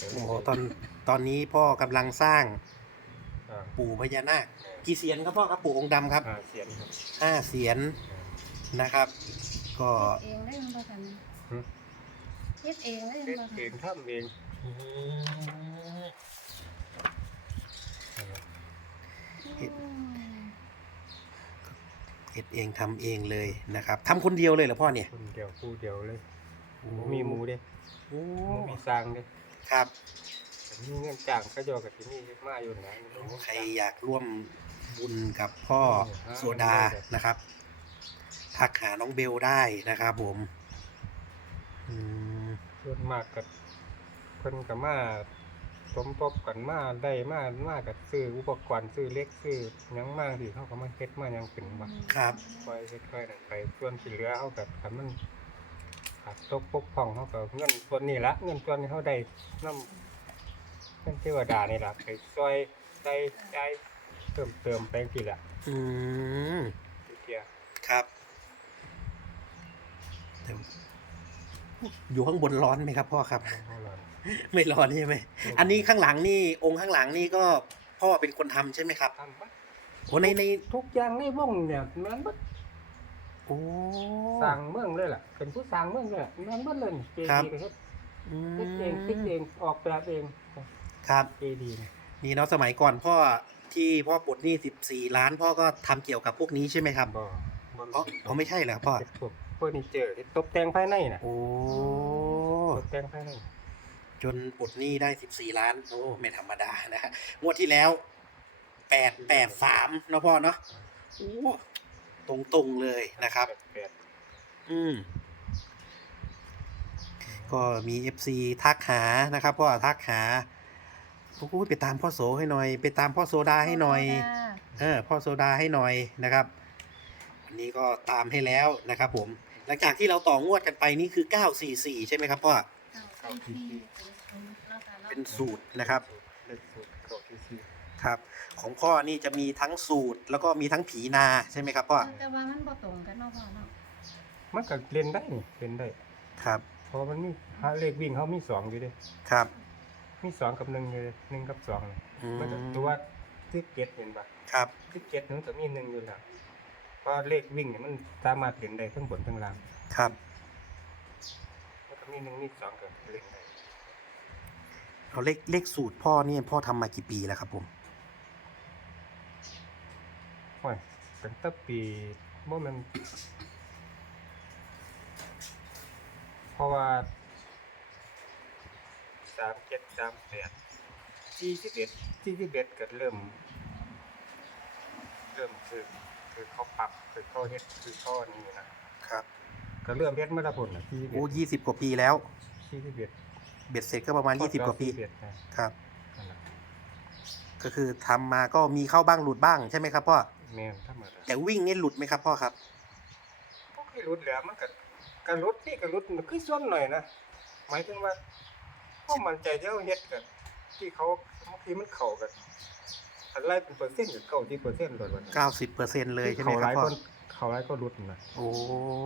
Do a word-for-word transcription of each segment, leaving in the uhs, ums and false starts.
โอ้โหตอนตอนนี้พ่อกำลังสร้างอ่าปู่พญานาคกี่เสียนครับพ่อครับปู่องค์ดำครับห้าเสียนครับห้าเสียนนะครับ ก็เองได้ยังบ่ทันหึเฮ็ดเองได้ยังเฮ็ดบ่ทันเองทำเองอืมอืมเฮ็ดเองทำเองเลยนะครับทำคนเดียวเลยเหรอพ่อเนี่ยคนเดียวผู้เดียวเลยบ่มีหมูเด้โอ้บ่มีสร้างเด้ครับแต่มีเงินจ้างเขาเจอกับที่นี่เฮ็ดมาอยู่นะใครอยากร่วมบุญกับพ่อโซดานะครับทักหาน้องเบลได้นะครับผมอืมส่วนมากก็เพิ่นก็มาสมทบกันมาได้มามาก็ซื้ออุปกรณ์ซื้อเหล็กซื้อหยังมาที่เขาก็มาเฮ็ดมาหยังเป็นบ่ครับค่อยเฮ็ดค่อยนั่นไปส่วนที่เหลือเฮาก็คันมันขาดตกปกพร่องเฮาก็เงินส่วนนี้ละเงินส่วนที่เฮาได้นำเงินเทวดานี่ล่ะไปช่วยใส่ใจายเติมเติมไปจังซี่ล่ะอืมทุกเที่ยครับแต่อยู่ข้างบนร้อนไหมครับพ่อครับเฮาล่ะไม่ร้อนใช่ไหมอันนี้ข้างหลังนี่องค์ข้างหลังนี่ก็พ่อเป็นคนทำใช่ไหมครับทำบัดโอ้ในในทุกอย่างในวงเนี่ยแม่นเบิดโอ้สร้างเมืองเลยล่ะเป็นผู้สร้างเมืองเลยล่ะแม่นเบิดเลยนี่เจครับดีย์ก็เฮ็ดอืเฮ็ดเองคิดมเองออกแบบเองครับเจดีย์นี่นี่เนาะสมัยก่อนพ่อที่พ่อปลดหนี้สิบสี่ล้านพ่อก็ทำเกี่ยวกับพวกนี้ใช่ไหมครับบ่บ่อ๋ออ๋อไม่ใช่เหรอพ่อเฮ็ดพวกเฟอร์นิเจอร์เฮ็ดตกแต่งภายในน่ะโอ้ตกแต่งภายในจนปลดหนี้ได้สิบสี่ล้าน โอ้ไม่ธรรมดานะฮะงวดที่แล้วแปดแปดสามเนาะพ่อเนาะโอ้ตรงตรงๆเลยนะครับแปดอืม ก็มีเอฟซีทักหานะครับพ่อทักหาโอ้โหไปตามพ่อโสให้หน่อย ไปตามพ่อโซดาให้หน่อย เออพ่อโซดาให้หน่อยนะครับวันนี้ก็ตามให้แล้วนะครับผม หลังจากที่เราต่องวดกันไปนี่คือเก้าสี่สี่ใช่ไหมครับพ่อเอาที่ที่เป็นศูนย์เนาะค่ะเนาะเป็นสูตรนะครับเลขสูตรเก้าที่สี่ครับ ของพ่อนี่จะมีทั้งสูตร แล้วก็มีทั้งผีนาใช่ไหมครับพ่อแต่ว่ามันบ่ตรงกันเนาะพ่อเนาะมันก็เล่นได้นี่เล่นได้ครับเพราะมันมีหาเลขวิ่งเขามีสองอยู่เด้ครับมีสองกับหนึ่งอยู่เด้หนึ่งกับสองนี่อืมมันก็ตัวสิบเจ็ดเห็นปะครับสิบเจ็ดมันก็มีหนึ่งอยู่แล้วเพราะเลขวิ่งเนี่ยมันสามารถเล่นได้ทั้งบนทั้งล่างครับมันก็มีหนึ่งมีสองก็เล่นได้เอาเลขเลขสูตรพ่อนี่พ่อทำมากี่ปีแล้วครับผมโอ้ยตั้งแต่ปีบ่แม่นเพราะว่าสามเจ็ดสามแปดสี่สิบเอ็ดสี่สิบเอ็ดก็เริ่ม เริ่มคือคือเขาปรับคือเขาเฮ็ดคือเขาอันนี้นะครับ ก็เริ่มเฮ็ดมาและพุ่นน่ะสี่สิบโอ้เอ็ดยี่สิบกว่าปีแล้วสี่สิบเอ็ดเบ็ดเสร็จก็ประมาณยี่สิบกว่าปีสี่สิบเอ็ดนะครับ นั่นล่ะก็คือทำมาก็มีเข้าบ้างหลุดบ้างใช่ไหมครับพ่อแม่นธรรมดาแต่วิ่งนี่หลุดไหมครับพ่อครับบ่เคยหลุดแล้วมันก็ก็หลุดนี่ก็หลุดมันคือส่วนหน่อยนะหมายถึงว่าเฮามั่นใจที่เฮาเฮ็ดก็ที่เขาบางทีมันเข้ากันอันไล่เป็นเปอร์เซ็นต์ก็เก้าสิบเปอร์เซ็นต์โดยวันนั้นเก้าสิบเปอร์เซ็นต์เลยใช่ไหมเขาคหรับลายพ่อคนเขาหลายก็หลุดนะโอ้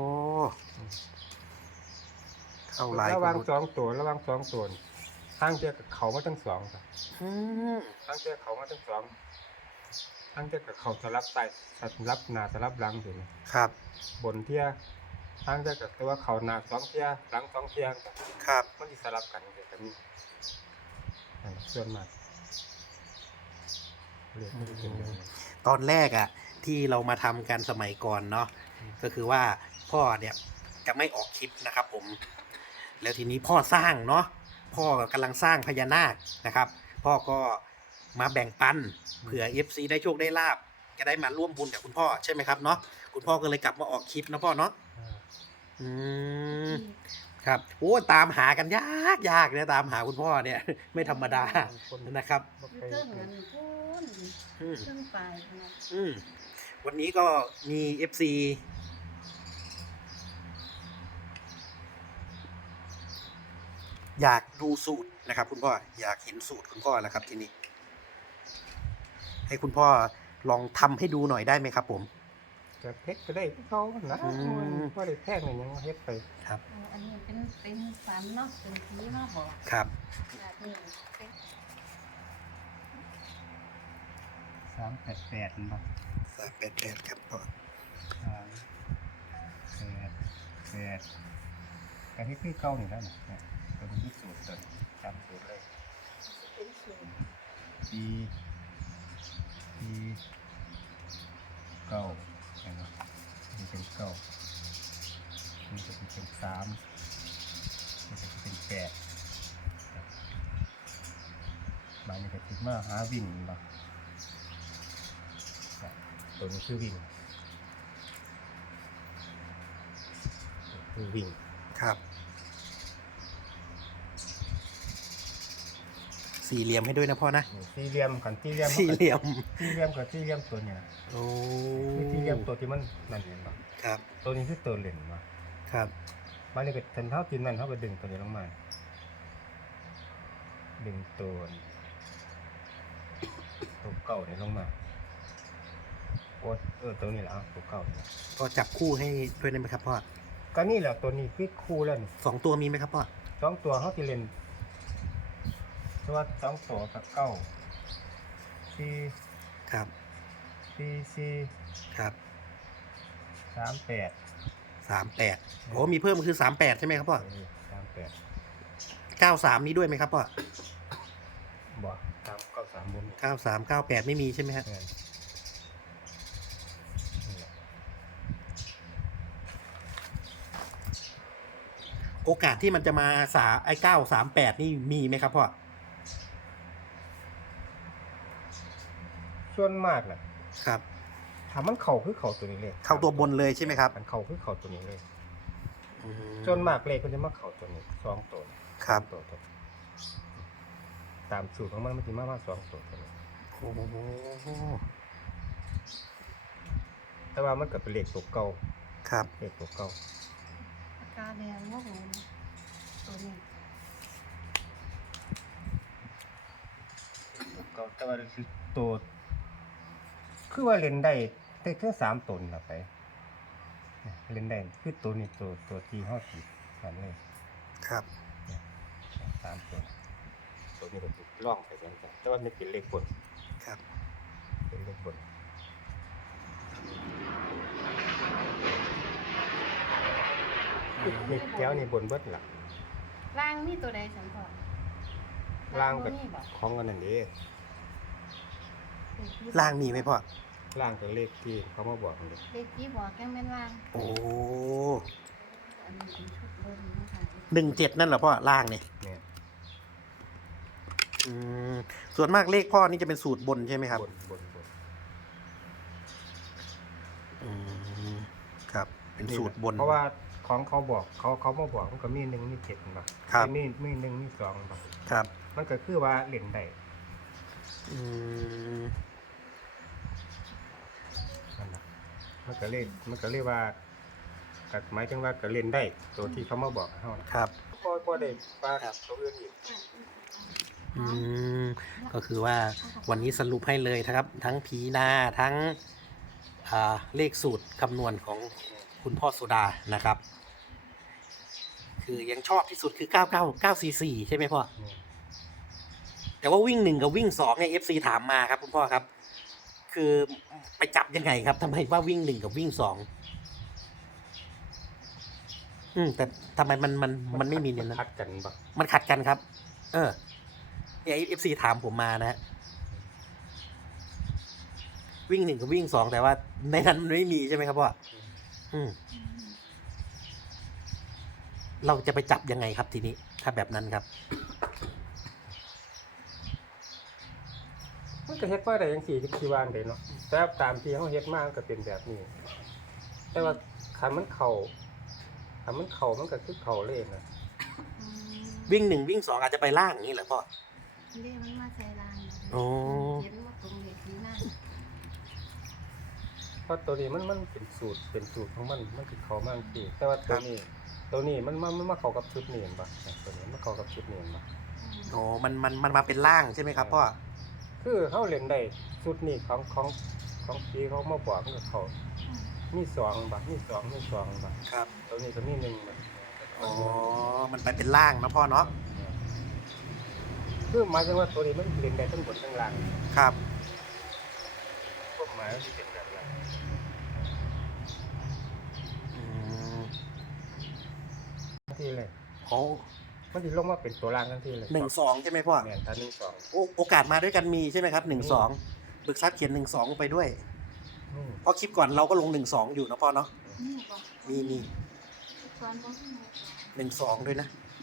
เข้าหลายระหก็ว่างหลุดสองตัวระหว่างสองตัวนี่ทางเจอกับเขามาทั้งสองครับอืมทางเจอเขามาทั้งสองทางเจอกับเขาสลับใต้สลับหน้าสลับหลังอยู่นี่ครับบนเที่ยทางเจอกับตัวเขาหน้าสองเที่ยหลังสองเที่ยก็ครับมันสิสลับกันเดี๋ยวจะมีนั่นล่ะส่วนมากเรียกไม่ได้เป็นอย่างนั้นตอนแรกอะที่เรามาทำกันสมัยก่อนเนาะก็คือว่าพ่อเนี่ยจะไม่ออกคลิปนะครับผม แล้วทีนี้พ่อสร้างเนาะพ่อกำลังสร้างพญานาคนะครับ พ่อก็มาแบ่งปันเผื่อ เอฟ ซี ได้โชคได้ลาบจะได้มาร่วมบุญกับคุณพ่อใช่ไหมครับเนาะคุณพ่อก็เลยกลับมาออกคลิปนะพ่อเนาะอ่าอืมครับโอ้ตามหากันยากยากเนี่ยตามหาคุณพ่อเนี่ย ไม่ธรรมดานะครับบ่อยู่เคยเทิงอันพูนอืมเทิงปลายเนาะอืมวันนี้ก็มี เอฟ ซี อยากดูสูตรนะครับ คุณพ่ออยากเห็นสูตรคุณพ่อแล้วครับทีนี้ ให้คุณพ่อลองทำให้ดูหน่อยได้ไหมครับผมจะเฮ็ดก็ได้คือเขานะอืมบ่ได้แพงนี่ยังเฮ็ดไปครับเอออันนี้เป็นเป็นฝันเนาะเป็นผีมาบอกครับแบบนี้เป็นสามแปดแปดบ่สามแปดแปดครับพ่อสามแปดแปดก็เฮ็ดคือเก่านี่แหล้วนี่เนี่ยตัวนี้คือสูตรตัวนี้ตามสูตรเลยเป็นสูตรปีปีเก้าเห็นไหมนี่เป็นเก้านี่จะเป็นสามนี่จะเป็นแปดบางนี่ก็ถึงมาหาวิ่งบ่ตัวนี้คือวิ่งคือวิ่งครับ สี่เหลี่ยมให้ด้วยนะพ่อนะสี่เหลี่ยมกันสี่เหลี่ยมสี่เหลี่ยมสี่เหลี่ยมกับสี่เหลี่ยมตัวเนี้ยโอ้คือสี่เหลี่ยมตัวที่มันนั่นเห็นบ่ครับตัวนี้คือตัวเหล่นบ่ครับมันนี่ก็ทันเท่ากินนั่นเท่าไปดึงตัวนี้ลงมา ดึงตัวตัวเก่าเนี่ยลงมาโอ้เออตัวนี้แหละเอาตัวเก่าเนี่ยพอจับคู่ให้ด้วยได้ไหมครับพ่อก็นี่แหละตัวนี้คือคู่แล้วนี่สองตัวมีไหมครับพ่อสองตัวเขาที่เล่นตัวสองตัวกับเก้าสี่ครับสี่สี่ครับสามแปดสามแปดโอ้มีเพิ่มคือสามแปดใช่ไหมครับพ่อสามแปดเก้าสามนี้ด้วยไหมครับพ่อบ่สามเก้าสามบนเก้าสามเก้าแปดไม่มีใช่ไหมฮะเนี่ยนี่แหละโอกาสที่มันจะมาสาไอ้เก้าสามแปดนี่มีไหมครับพ่อส่วนมากน่ะครับถ้ามันเข่าคือเข่าตัวนี้เลยเข้าตัวบนเลยใช่ไหมครับมันเข่าคือเข่าตัวนี้เลยอืมส่วนมากเลขก็จะมาเข่าตัวนี้สองตัวครับตัวตัวตามสูตรของมันมันจะมามาสองตัวตัวนี้โอ้โหแต่ว่ามันก็เป็นเลขตัวเก่าครับเลขตัวเก่าปากกาแดงว่าโหนตัวนี้ตัวเก่าแต่ว่าคือตัวคือว่าเล่นได้ได้แค่สามตัวนี่ล่ะไปเนี่ยเล่นได้คือตัวนี้ตัวตัวที่ห้าสิบนั่นเลยครับสามตัวตัวนี้ก็ถูกล่องไปกันแต่ว่ามันเป็นเลขบนครับเป็นเลขบนนี่แก้วนี่บนเบิดล่ะล่างนี่ตัวใดสันพอล่างตัก็วนี้บอกของกันนั่นเด้ล่างมีไหมพ่อล่างกับเลขที่เขามาบอกนี่เลขที่บอกแกงเป็นล่างโอ้อันนี้เป็นชุดบนนะคะหนึ่งเจ็ดนั่นเหรอพ่อล่างเนี่ยเนี่ยอืมส่วนมากเลขพ่อนี่จะเป็นสูตรบนใช่ไหมครับบนบนบนอืมครับ เป็นสูตรบนเพราะว่าของเขาบอกเขาเขามาบอกมันก็มีหนึ่งมีเจ็ดบ่ครับมีมีหนึ่งมีสองบ่ครับมันก็คือว่าเล่นได้อืมนั่นล่ะมันก็เล่นมันก็เรียกว่าก็หมายถึงว่าก็เล่นได้ตัวที่เขามาบอกให้เฮานะครับ บ่บ่ได้ว่าตัวอื่นอีกอืมก็คือว่าวันนี้สรุปให้เลยนะครับ ทั้งผีนาทั้งอ่าเลขสูตรคำนวณของคุณพ่อโซดานะครับ คือยังชอบที่สุดคือเก้าเก้าเก้าสี่สี่ใช่ไหมพ่อนี่แต่ว่าวิ่งหนึ่งกับวิ่งสองเนี่ยเอฟซีถามมาครับคุณพ่อครับ คือไปจับยังไงครับทำไมว่าวิ่งหนึ่งกับวิ่งสองอืมแต่ทำไมมันมันมันไม่มีเนี่ยนะคัดกันบ่มันขัดกันครับ เออเนี่ยเอฟซีถามผมมานะฮะวิ่งหนึ่งกับวิ่งสองแต่ว่าในนั้นมันไม่มีใช่ไหมครับพ่ออืม เราจะไปจับยังไงครับทีนี้ ถ้าแบบนั้นครับมันก็เฮ็ดว่าได้จังซี่ที่ว่าได้เนาะแต่ตามที่เฮาเฮ็ดมามันก็เป็นแบบนี้ แต่ว่าคันมันเข้าคันมันเข้ามันก็คือเข้าเลยนะอืมวิ่งหนึ่งวิ่งสองอาจจะไปล่างอย่างนี้เหรอพ่อเรียกมันมาใส่ล่างโอ้เขียนว่าตรงเลขที่หน้าเพราะตัวนี้มันมันเป็นสูตรเป็นสูตรของมันมันสิเข้ามาจังซี่แต่ว่าตัวนี้ ตัวนี้มันมันมันมาเข้ากับชุดนี้เห็นบ่เนี่ยตัวนี้มันเข้ากับชุดนี้เห็นบ่โอ้มันมันมันมาเป็นล่างใช่ไหมครับพ่อคือเฮาเล่นได้ชุดนี้ของของของที่เขามาบอกมันก็เข้ามีสองบาทมีสองมีสองบาทครับตัวนี้ก็มีหนึ่งบาทอ๋อมันไปเป็นล่างนะพ่อเนาะคือหมายถึงว่าตัวนี้มันเรียนได้ทั้งบนทั้งล่างครับพวกหมายมันสิเป็นแบบนั้นอืมทันทีเลยโอ้มันสิลงมาเป็นตัวล่างทันทีเลยหนึ่งสองใช่ไหมพ่อแม่นถ้าหนึ่งสองโอโอกาสมาด้วยกันมีใช่ไหมครับหนึ่งสองบึกซัดเขียนหนึ่งสองไปด้วยอืมเพราะคลิปก่อนเราก็ลงหนึ่งสองอยู่นะพ่อเนาะนี่บ่มีมีตอนบ่มีบ่หนึ่งสองด้วยนะ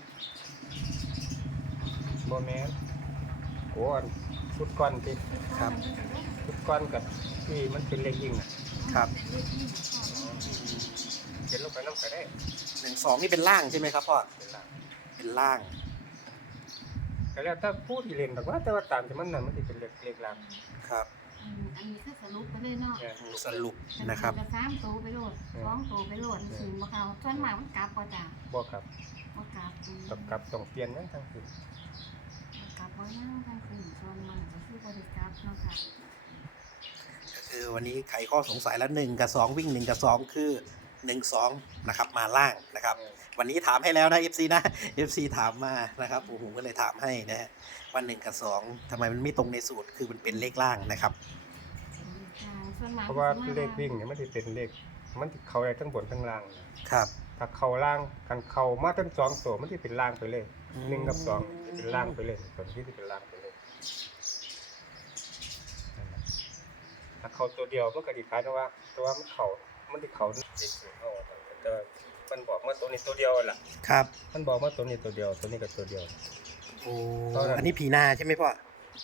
บ่แม่นโอ้อันชุดก้อนที่ครับชุดก้อนกับที่มันเป็นเลขยิ่งน่ะครับเป็นเลขที่พ่อเนาะเขียนลงไปนำก็ได้หนึ่งสองนี่เป็นล่างใช่ไหมครับพ่อเป็นล่างเป็นล่างก็แล้วถ้าพูดที่เล่นดอกว่าแต่ว่าตามที่มันนั่นมันสิเป็นเลขเลขล่างครับอืมอันนี้คือสรุปไปเลยเนาะเนี่ยสรุปนะครับจะสามตัวไปโหลดสองตัวไปโหลดสิบ่เข้าส่วนมากมันกลับบ่จ้ะบ่ครับบ่กลับอืมกับกับต้องเปลี่ยนนะทั้งสิ้นบ่กลับบ่ย่างทั้งคืนส่วนมากก็คือบ่ได้กลับเนาะค่ะก็คือวันนี้ไขข้อสงสัยแล้วหนึ่งกับสองวิ่งหนึ่งกับสองคือหนึ่งสองนะครับมาล่างนะครับ วันนี้ถามให้แล้วนะ เอฟ ซี นะ เอฟ ซี ถามมานะครับผมผมก็เลยถามให้นะฮะว่าหนึ่งกับสองทำไมมันไม่ตรงในสูตรคือมันเป็นเลขล่างนะครับส่วนมากเพราะว่าเลขวิ่งเนี่ยมันสิเป็นเลขมันสิเข้าได้ทั้งบนทั้งล่างนะครับถ้าเข้าล่างกันเข้ามาทั้งสองตัวมันสิเป็นล่างไปเลยอืมหนึ่งกับสองสิเป็นล่างไปเลยตัวที่สิเป็นล่างไปเลยนั่นน่ะถ้าเข้าตัวเดียวมันก็ดีคล้ายกับว่าแต่ว่ามันเข้ามันสิเข้าเด็กสูงเข้าแต่ว่ามันบอกว่าตัวนี้ตัวเดียวล่ะครับมันบอกว่าตัวนี้ตัวเดียวตัวนี้ก็ตัวเดียวโอ้เท่านั้นอันนี้ผีนาใช่ไหมพ่อ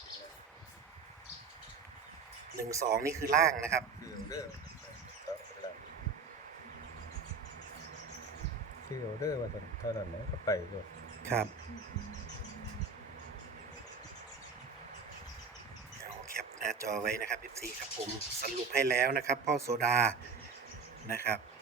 หนึ่งสองนี่คือล่างนะครับคือเด้อเป็นล่างคือเด้อว่าเท่านั้นนะก็ไปเลยครับเอาแคปหน้าจอไว้นะครับ เอฟ ซี ครับผมสรุปให้แล้วนะครับ พ่อโซดานะครับ